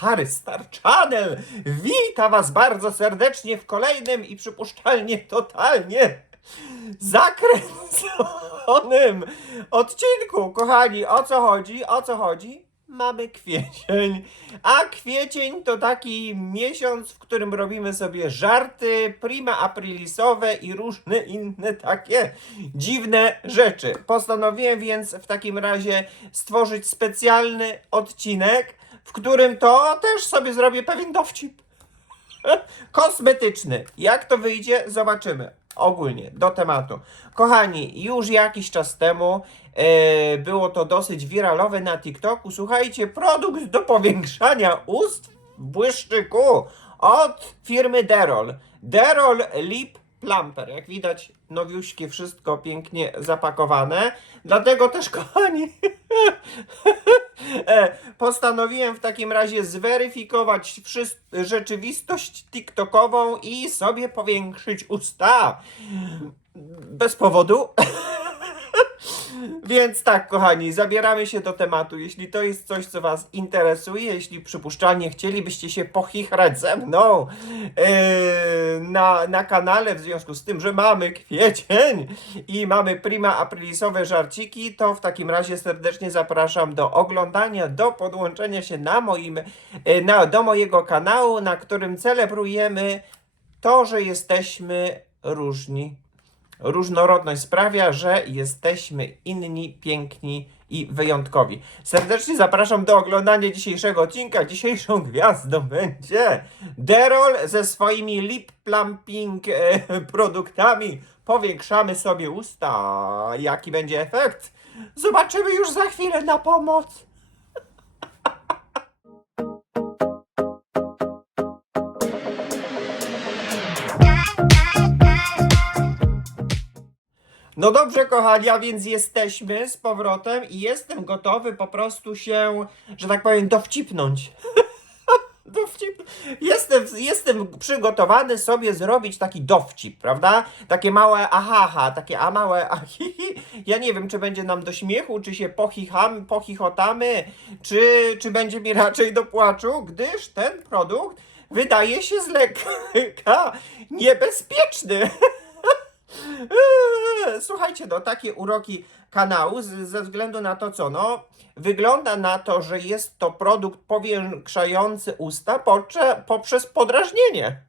Harry Star Channel wita Was bardzo serdecznie w kolejnym i przypuszczalnie totalnie zakręconym odcinku. Kochani, o co chodzi? O co chodzi? Mamy kwiecień, a kwiecień to taki miesiąc, w którym robimy sobie żarty prima aprilisowe i różne inne takie dziwne rzeczy. Postanowiłem więc w takim razie stworzyć specjalny odcinek, w którym to też sobie zrobię pewien dowcip kosmetyczny. Jak to wyjdzie, zobaczymy. Ogólnie, do tematu. Kochani, już jakiś czas temu e, było to dosyć wiralowe na TikToku. Słuchajcie, produkt do powiększania ust w błyszczyku od firmy Derol. Derol Lip Plumper. Jak widać, nowiuśkie, wszystko pięknie zapakowane. Dlatego też, kochani, e, postanowiłem w takim razie zweryfikować rzeczywistość TikTokową i sobie powiększyć usta. Bez powodu. Więc tak, kochani, zabieramy się do tematu. Jeśli to jest coś, co Was interesuje, jeśli przypuszczalnie chcielibyście się pochichrać ze mną yy, na, na kanale, w związku z tym, że mamy kwiecień i mamy prima aprilisowe żarciki, to w takim razie serdecznie zapraszam do oglądania, do podłączenia się na moim, yy, na, do mojego kanału, na którym celebrujemy to, że jesteśmy różni różnorodność sprawia, że jesteśmy inni, piękni i wyjątkowi. Serdecznie zapraszam do oglądania dzisiejszego odcinka. Dzisiejszą gwiazdą będzie Derol ze swoimi lip plumping e, produktami. Powiększamy sobie usta. Jaki będzie efekt? Zobaczymy już za chwilę na pomoc. No dobrze, kochani, a więc jesteśmy z powrotem i jestem gotowy po prostu się, że tak powiem, dowcipnąć. Dowcip. Jestem, jestem przygotowany sobie zrobić taki dowcip, prawda? Takie małe ahaha, takie a małe ahihi. Ja nie wiem, czy będzie nam do śmiechu, czy się pochichamy, pochichotamy, czy, czy będzie mi raczej do płaczu, gdyż ten produkt wydaje się z lekka niebezpieczny. Eee, Słuchajcie, no takie uroki kanału ze względu na to, co no, wygląda na to, że jest to produkt powiększający usta poprzez podrażnienie.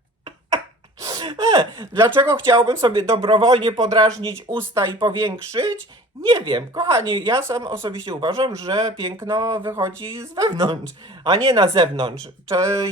E, dlaczego chciałbym sobie dobrowolnie podrażnić usta i powiększyć? Nie wiem, kochani, ja sam osobiście uważam, że piękno wychodzi z wewnątrz, a nie na zewnątrz.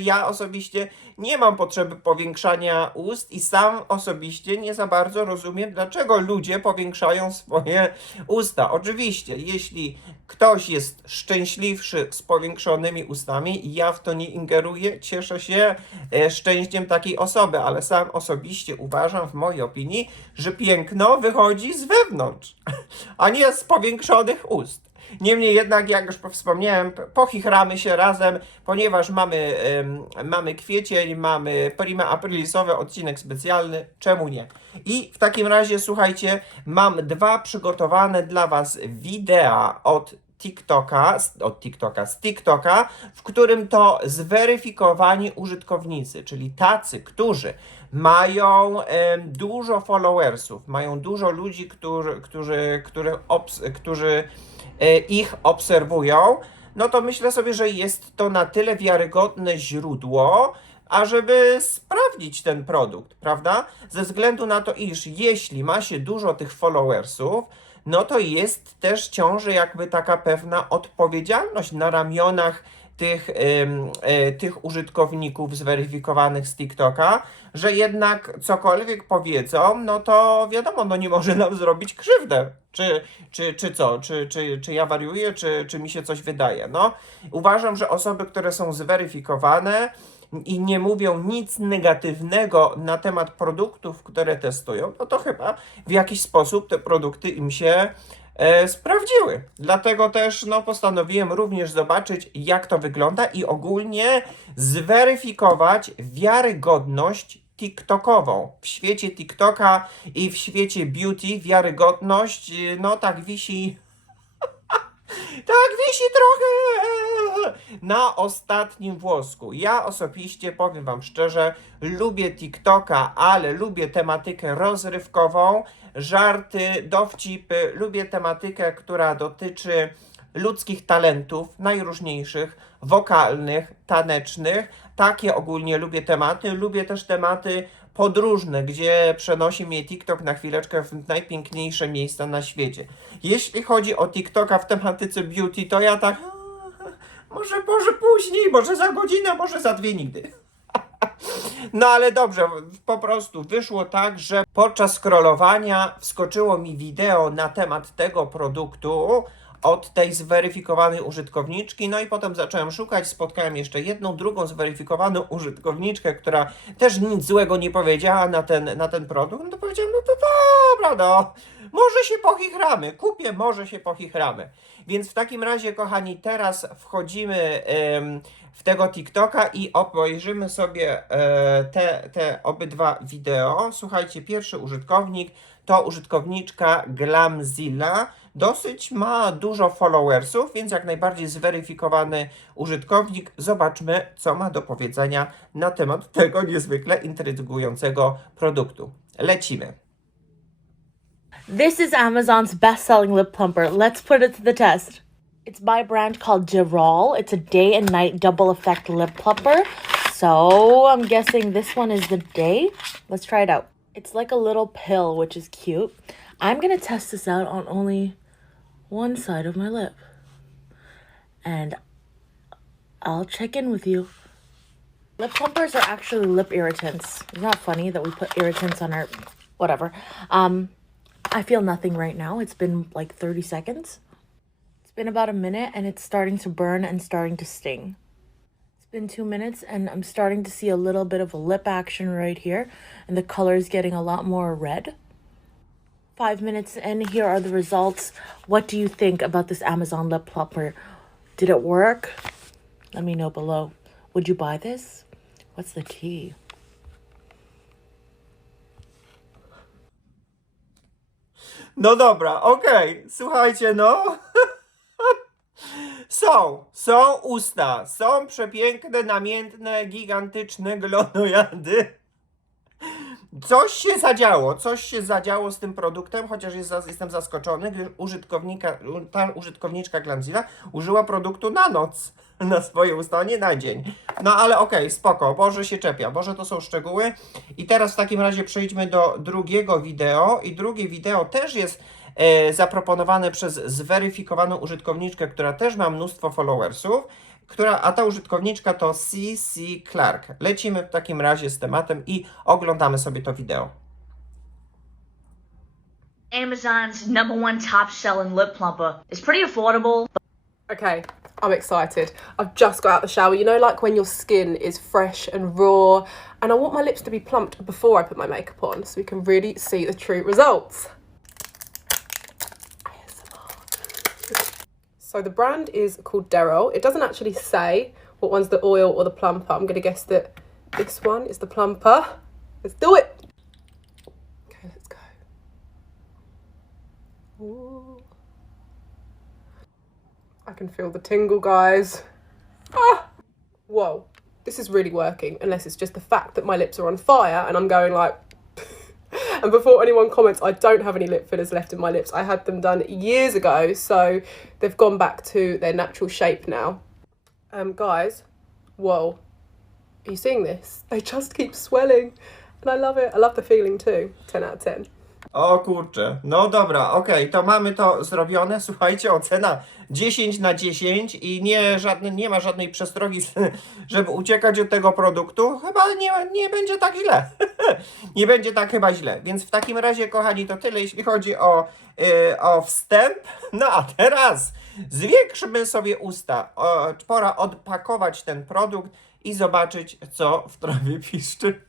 Ja osobiście nie mam potrzeby powiększania ust i sam osobiście nie za bardzo rozumiem, dlaczego ludzie powiększają swoje usta. Oczywiście, jeśli ktoś jest szczęśliwszy z powiększonymi ustami, ja w to nie ingeruję, cieszę się e, szczęściem takiej osoby, ale sam osobiście uważam, w mojej opinii, że piękno wychodzi z wewnątrz, a nie z powiększonych ust. Niemniej jednak, jak już wspomniałem, pochichramy się razem, ponieważ mamy, em, mamy kwiecień, mamy prima aprilisowy odcinek specjalny, czemu nie? I w takim razie, słuchajcie, mam dwa przygotowane dla Was wideo od TikToka, od TikToka, z TikToka, w którym to zweryfikowani użytkownicy, czyli tacy, którzy mają em, dużo followersów, mają dużo ludzi, którzy, którzy, którzy, obs- którzy ich obserwują, no to myślę sobie, że jest to na tyle wiarygodne źródło, ażeby sprawdzić ten produkt, prawda? Ze względu na to, iż jeśli ma się dużo tych followersów, no to jest też ciąży jakby taka pewna odpowiedzialność na ramionach tych, e, tych użytkowników zweryfikowanych z TikToka, że jednak cokolwiek powiedzą, no to wiadomo, no nie może nam zrobić krzywdę. Czy, czy, czy co? Czy, czy, czy ja wariuję, czy, czy mi się coś wydaje? No, uważam, że osoby, które są zweryfikowane i nie mówią nic negatywnego na temat produktów, które testują, no to chyba w jakiś sposób te produkty im się e, sprawdziły. Dlatego też no, postanowiłem również zobaczyć, jak to wygląda i ogólnie zweryfikować wiarygodność TikTokową. W świecie TikToka i w świecie beauty wiarygodność, y, no tak wisi. Tak wisi trochę na ostatnim włosku. Ja osobiście powiem Wam szczerze, lubię TikToka, ale lubię tematykę rozrywkową, żarty, dowcipy, lubię tematykę, która dotyczy ludzkich talentów, najróżniejszych, wokalnych, tanecznych. Takie ogólnie lubię tematy. Lubię też tematy podróżne, gdzie przenosi mnie TikTok na chwileczkę w najpiękniejsze miejsca na świecie. Jeśli chodzi o TikToka w tematyce beauty, to ja tak. Może, może później, może za godzinę, może za dwie nigdy. No ale dobrze, po prostu wyszło tak, że podczas scrollowania wskoczyło mi wideo na temat tego produktu od tej zweryfikowanej użytkowniczki, no i potem zacząłem szukać, spotkałem jeszcze jedną, drugą zweryfikowaną użytkowniczkę, która też nic złego nie powiedziała na ten, na ten produkt, no to powiedziałem, no to dobra, no, może się pochichramy, kupię, może się pochichramy. Więc w takim razie, kochani, teraz wchodzimy em, w tego TikToka i obejrzymy sobie e, te, te obydwa wideo. Słuchajcie, pierwszy użytkownik to użytkowniczka Glamzilla. Dosyć ma dużo followersów, więc jak najbardziej zweryfikowany użytkownik. Zobaczmy, co ma do powiedzenia na temat tego niezwykle intrygującego produktu. Lecimy. This is Amazon's best selling lip plumper. Let's put it to the test. It's by a brand called Gerol. It's a day and night double effect lip plumper. So I'm guessing this one is the day. Let's try it out. It's like a little pill, which is cute. I'm going to test this out on only one side of my lip. And I'll check in with you. Lip plumpers are actually lip irritants. It's not funny that we put irritants on our whatever. Um, I feel nothing right now. It's been like 30 seconds. It's been about a minute and it's starting to burn and starting to sting. It's been two minutes and I'm starting to see a little bit of a lip action right here, and the color is getting a lot more red. Five minutes and here are the results. What do you think about this Amazon lip plumper? Did it work? Let me know below. Would you buy this? What's the tea? No dobra, okej, słuchajcie, no. Są, są usta, są przepiękne, namiętne, gigantyczne glonojady. Coś się zadziało, coś się zadziało z tym produktem, chociaż jest, jestem zaskoczony, gdyż użytkownika, ta użytkowniczka Glamzilla użyła produktu na noc, na swoje usta, nie na dzień. No ale okej, spoko, Boże się czepia, Boże to są szczegóły. I teraz w takim razie przejdźmy do drugiego wideo i drugie wideo też jest e, zaproponowane przez zweryfikowaną użytkowniczkę, która też ma mnóstwo followersów, która, a ta użytkowniczka to CC Clark. Lecimy w takim razie z tematem i oglądamy sobie to wideo. Amazon's number one top selling lip plumper. It's pretty affordable, Okay, I'm excited. I've just got out the shower. You know, like when your skin is fresh and raw, and I want my lips to be plumped before I put my makeup on so we can really see the true results. So the brand is called Derol. It doesn't actually say what one's the oil or the plumper. I'm going to guess that this one is the plumper. Let's do it. Okay, let's go. Ooh. I can feel the tingle, guys. Ah! Whoa, this is really working, unless it's just the fact that my lips are on fire and I'm going like. and before anyone comments, I don't have any lip fillers left in my lips. I had them done years ago, so they've gone back to their natural shape now. Um, guys, whoa, are you seeing this? They just keep swelling, and I love it. I love the feeling too. 10 out of 10. O kurczę, no dobra, okej, to mamy to zrobione. Słuchajcie, ocena 10 na 10 i nie, żadny, nie ma żadnej przestrogi, żeby uciekać od tego produktu. Chyba nie, nie będzie tak źle. nie będzie tak chyba źle. Więc w takim razie, kochani, to tyle, jeśli chodzi o, yy, o wstęp. No a teraz zwiększmy sobie usta. O, pora odpakować ten produkt i zobaczyć, co w trawie piszczy.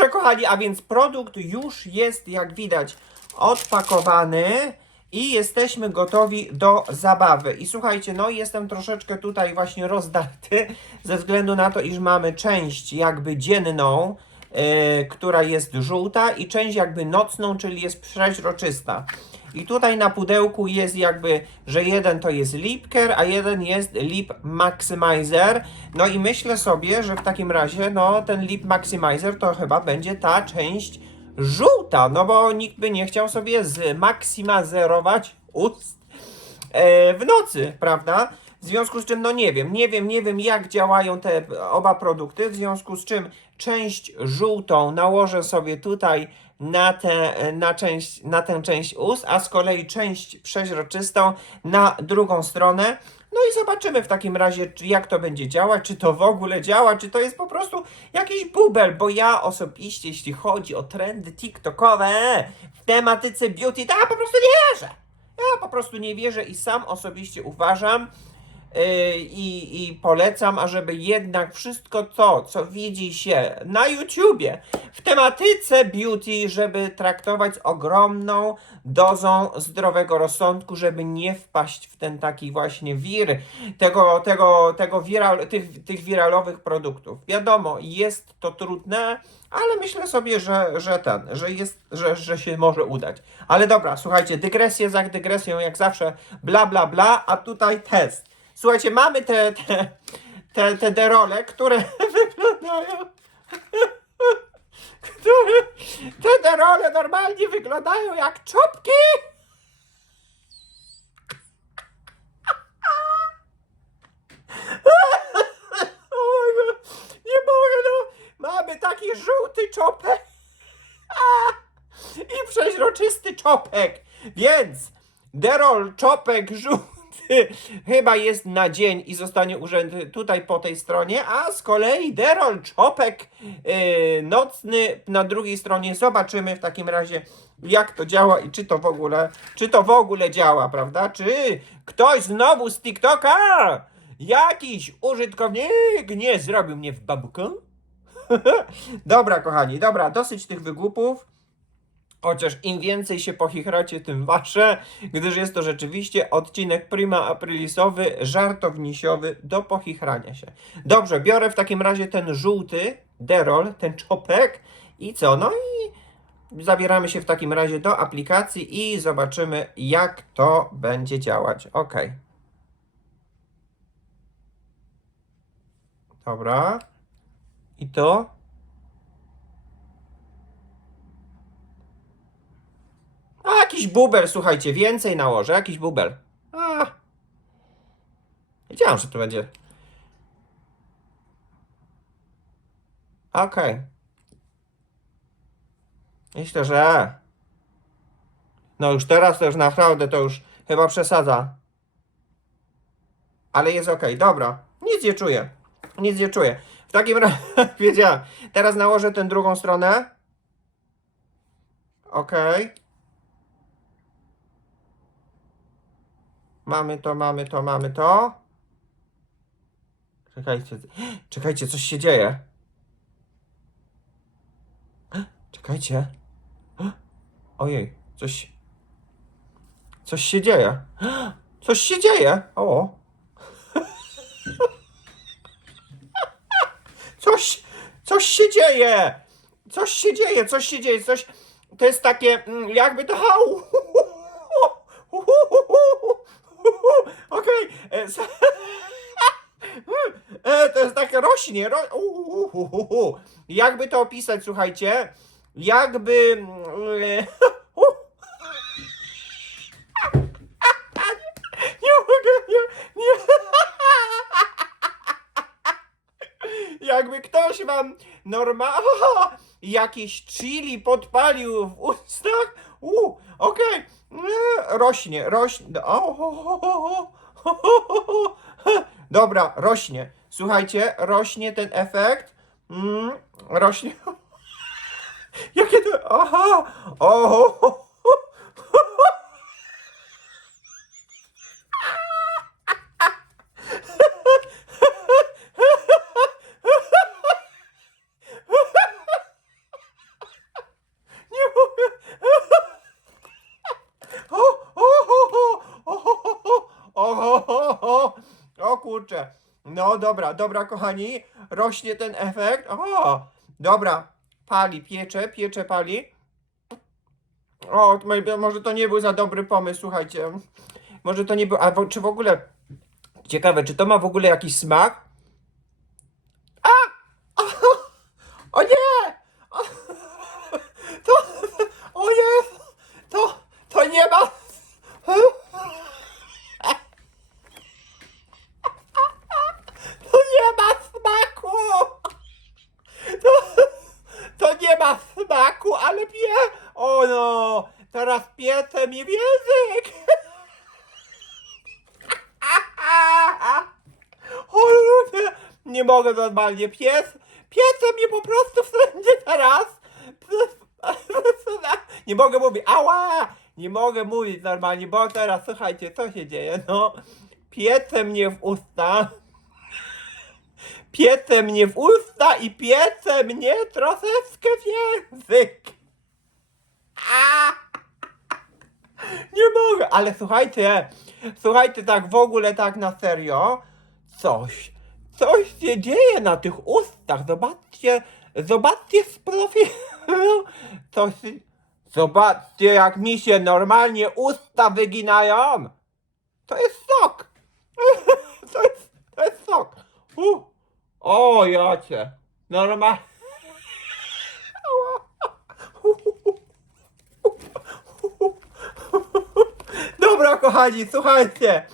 Dobrze, kochani, a więc produkt już jest, jak widać, odpakowany i jesteśmy gotowi do zabawy. I słuchajcie, no jestem troszeczkę tutaj właśnie rozdarty, ze względu na to, iż mamy część jakby dzienną, e, która jest żółta i część jakby nocną, czyli jest przeźroczysta. I tutaj na pudełku jest jakby, że jeden to jest lip care, a jeden jest lip maximizer. No i myślę sobie, że w takim razie, no ten lip maximizer to chyba będzie ta część żółta, no bo nikt by nie chciał sobie zmaksimizerować ust e, w nocy, prawda? W związku z czym, no nie wiem, nie wiem, nie wiem jak działają te oba produkty, w związku z czym część żółtą nałożę sobie tutaj na, tę na, część, na tę część ust, a z kolei część przeźroczystą na drugą stronę. No i zobaczymy w takim razie, jak to będzie działać, czy to w ogóle działa, czy to jest po prostu jakiś bubel, bo ja osobiście, jeśli chodzi o trendy TikTokowe w tematyce beauty, to ja po prostu nie wierzę. Ja po prostu nie wierzę i sam osobiście uważam i, i polecam, ażeby jednak wszystko to, co widzi się na YouTubie w tematyce beauty, żeby traktować z ogromną dozą zdrowego rozsądku, żeby nie wpaść w ten taki właśnie wir tego, tego, tego viral, tych, tych wiralowych produktów. Wiadomo, jest to trudne, ale myślę sobie, że, że ten, że jest, że, że się może udać. Ale dobra, słuchajcie, dygresję za dygresją, jak zawsze, bla, bla, bla, a tutaj test. Słuchajcie, mamy te, te, te, te derole, które wyglądają, które, te derole normalnie wyglądają jak czopki. Nie mogę, no. Mamy taki żółty czopek i przeźroczysty czopek. Więc derol czopek żółty chyba jest na dzień i zostanie użyty tutaj po tej stronie, a z kolei derol czopek yy, nocny na drugiej stronie. Zobaczymy w takim razie jak to działa i czy to w ogóle, czy to w ogóle działa, prawda? Czy ktoś znowu z TikToka, jakiś użytkownik nie zrobił mnie w babukę? dobra, kochani, dobra, dosyć tych wygłupów. Chociaż im więcej się pochichracie, tym wasze, gdyż jest to rzeczywiście odcinek prima aprilisowy, żartownisiowy do pochichrania się. Dobrze, biorę w takim razie ten żółty derol, ten czopek i co? No i zabieramy się w takim razie do aplikacji i zobaczymy, jak to będzie działać. Ok. Dobra. I to? A, jakiś bubel, słuchajcie, więcej nałożę, jakiś bubel. A. Wiedziałem, że to będzie. Okej. Myślę, że. No już teraz to już naprawdę to już chyba przesadza. Ale jest ok, dobra. Nic nie czuję. Nic nie czuję. W takim razie, wiedziałem. Teraz nałożę tę drugą stronę. Ok. Mamy to, mamy to, mamy to. Czekajcie, czekajcie, coś się dzieje. Czekajcie. Ojej, coś. Coś się dzieje. Coś się dzieje. O. Coś, coś się dzieje. Coś się dzieje, coś się dzieje, coś. To jest takie, mm, jakby to. Okej. e, E, To jest takie rośnie. Ro... Jakby to opisać, słuchajcie? Jakby. mm, e, Nie mogę, nie, nie. Jakby ktoś wam normalnie jakieś chili podpalił w ustach. Okej. E, Rośnie, rośnie. Dobra, rośnie. Słuchajcie, rośnie ten efekt. Mm, rośnie. Jakie to. Aha! O! Kurczę. No dobra, dobra, kochani, rośnie ten efekt. O, dobra, pali, piecze, piecze, pali. O, może- to nie był za dobry pomysł, słuchajcie. Może to nie był, a czy w ogóle, ciekawe, czy to ma w ogóle jakiś smak? A! O nie! O, to, o nie! To, to nie ma... To nie ma smaku! To, to nie smaku, ale pie... O no! Teraz piece mi w język! O ludzie! Nie mogę normalnie. Pies... Piece mnie po prostu wszędzie teraz! Nie mogę mówić. Ała! Nie mogę mówić normalnie, bo teraz słuchajcie, co się dzieje? No, piece mnie w usta. Piece mnie w usta i piece mnie troszeczkę w język. A! Nie mogę, ale słuchajcie, słuchajcie, tak w ogóle, tak na serio, coś, coś się dzieje na tych ustach. Zobaczcie, zobaczcie z profilu, coś, zobaczcie, jak mi się normalnie usta wyginają. To jest sok. To jest, to jest sok. Uh. O, jacie. Normalnie. Dobra, kochani, słuchajcie.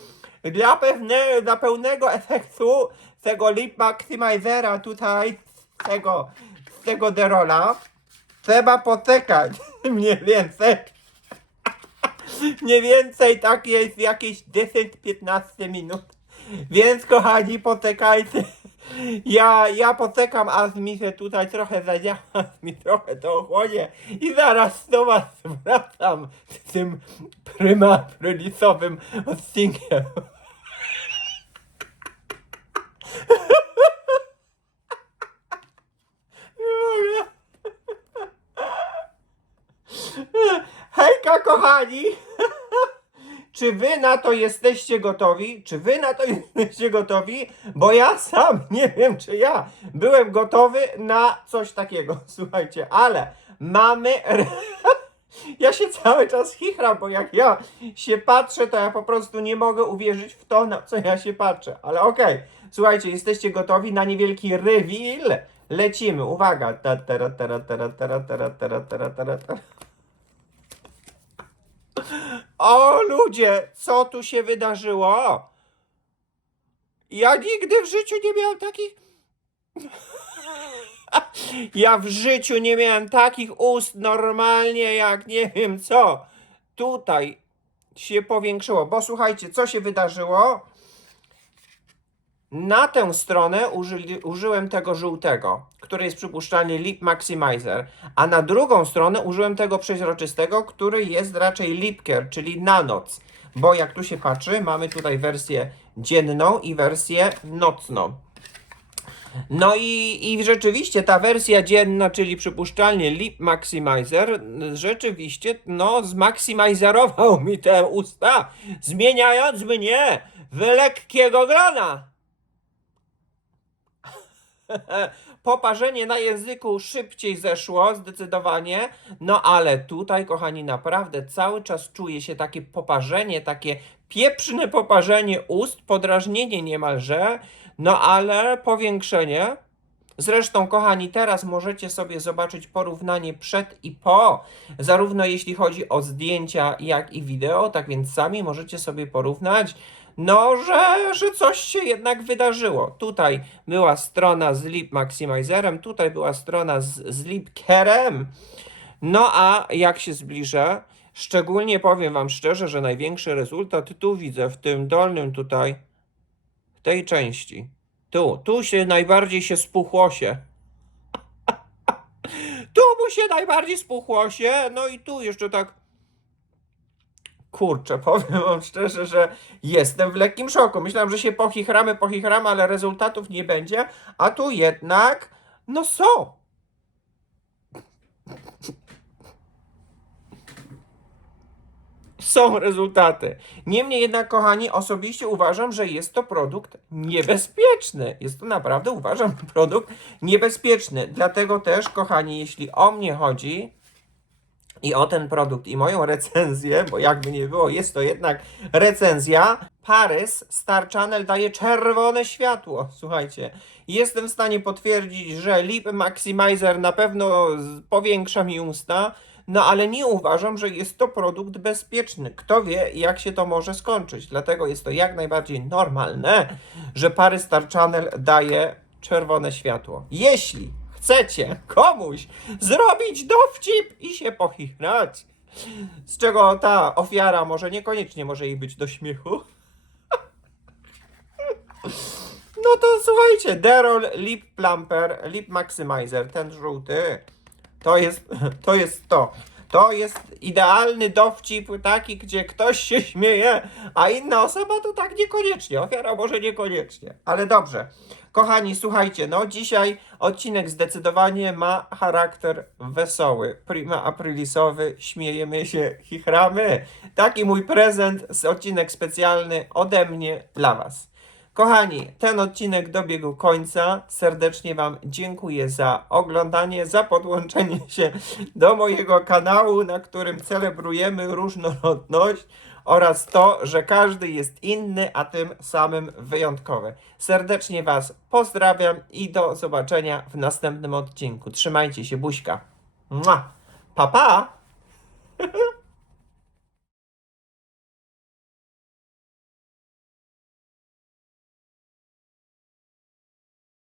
Dla, pewne, dla pełnego efektu tego lip maximizera tutaj, tego, tego derola, trzeba poczekać mniej więcej. Mniej więcej tak jest jakieś 10-15 minut. Więc kochani, poczekajcie. Ja, ja poczekam, aż mi się tutaj trochę zadziała, aż mi trochę to ochłonie i zaraz do was wracam z tym pryma prylisowym odcinkiem. Hejka kochani! Czy wy na to jesteście gotowi? Czy wy na to jesteście gotowi? Bo ja sam nie wiem, czy ja byłem gotowy na coś takiego. Słuchajcie, ale mamy. Ja się cały czas chichram, bo jak ja się patrzę, to ja po prostu nie mogę uwierzyć w to, na co ja się patrzę. Ale okej, słuchajcie, jesteście gotowi na niewielki reveal? Lecimy, uwaga. Ta, tera, tera, tera, tera, tera, tera, tera, tera, tera. O ludzie, co tu się wydarzyło? Ja nigdy w życiu nie miałem takich. Ja w życiu nie miałem takich ust normalnie jak nie wiem co. Tutaj się powiększyło, bo słuchajcie, co się wydarzyło? Na tę stronę użyli, użyłem tego żółtego, który jest przypuszczalnie Lip Maximizer, a na drugą stronę użyłem tego przeźroczystego, który jest raczej Lip Care, czyli na noc. Bo jak tu się patrzy, mamy tutaj wersję dzienną i wersję nocną. No i, i rzeczywiście ta wersja dzienna, czyli przypuszczalnie Lip Maximizer, rzeczywiście no zmaksimizerował mi te usta, zmieniając mnie w lekkiego grona. Poparzenie na języku szybciej zeszło, zdecydowanie. No ale tutaj, kochani, naprawdę cały czas czuje się takie poparzenie, takie pieprzne poparzenie ust, podrażnienie niemalże. No ale powiększenie. Zresztą, kochani, teraz możecie sobie zobaczyć porównanie przed i po, zarówno jeśli chodzi o zdjęcia, jak i wideo, tak więc sami możecie sobie porównać, no, że, że coś się jednak wydarzyło. Tutaj była strona z Lip Maximizerem, tutaj była strona z, z Lip Carem. No a jak się zbliżę, szczególnie powiem Wam szczerze, że największy rezultat tu widzę, w tym dolnym tutaj, w tej części. Tu, tu się najbardziej się spuchło się. tu mu się najbardziej spuchło się, no i tu jeszcze tak. Kurczę, powiem wam szczerze, że jestem w lekkim szoku. Myślałem, że się pochichramy, pochichramy, ale rezultatów nie będzie, a tu jednak, no są. są rezultaty. Niemniej jednak, kochani, osobiście uważam, że jest to produkt niebezpieczny. Jest to naprawdę, uważam, produkt niebezpieczny. Dlatego też, kochani, jeśli o mnie chodzi, i o ten produkt i moją recenzję, bo jakby nie było, jest to jednak recenzja. Parys Star Channel daje czerwone światło. Słuchajcie, jestem w stanie potwierdzić, że Lip Maximizer na pewno powiększa mi usta, no ale nie uważam, że jest to produkt bezpieczny. Kto wie, jak się to może skończyć. Dlatego jest to jak najbardziej normalne, że Parys Star Channel daje czerwone światło. Jeśli chcecie komuś zrobić dowcip i się pochichrać, z czego ta ofiara może niekoniecznie może jej być do śmiechu, no to słuchajcie, Derol Lip Plumper, Lip Maximizer, ten żółty, to jest to. Jest to. To jest idealny dowcip taki, gdzie ktoś się śmieje, a inna osoba to tak niekoniecznie. Ofiara może niekoniecznie. Ale dobrze. Kochani, słuchajcie, no dzisiaj odcinek zdecydowanie ma charakter wesoły, prima aprilisowy, śmiejemy się, chichramy. Taki mój prezent, odcinek specjalny ode mnie dla Was. Kochani, ten odcinek dobiegł końca. Serdecznie Wam dziękuję za oglądanie, za podłączenie się do mojego kanału, na którym celebrujemy różnorodność oraz to, że każdy jest inny, a tym samym wyjątkowy. Serdecznie Was pozdrawiam i do zobaczenia w następnym odcinku. Trzymajcie się, buźka. Mua. Pa, pa!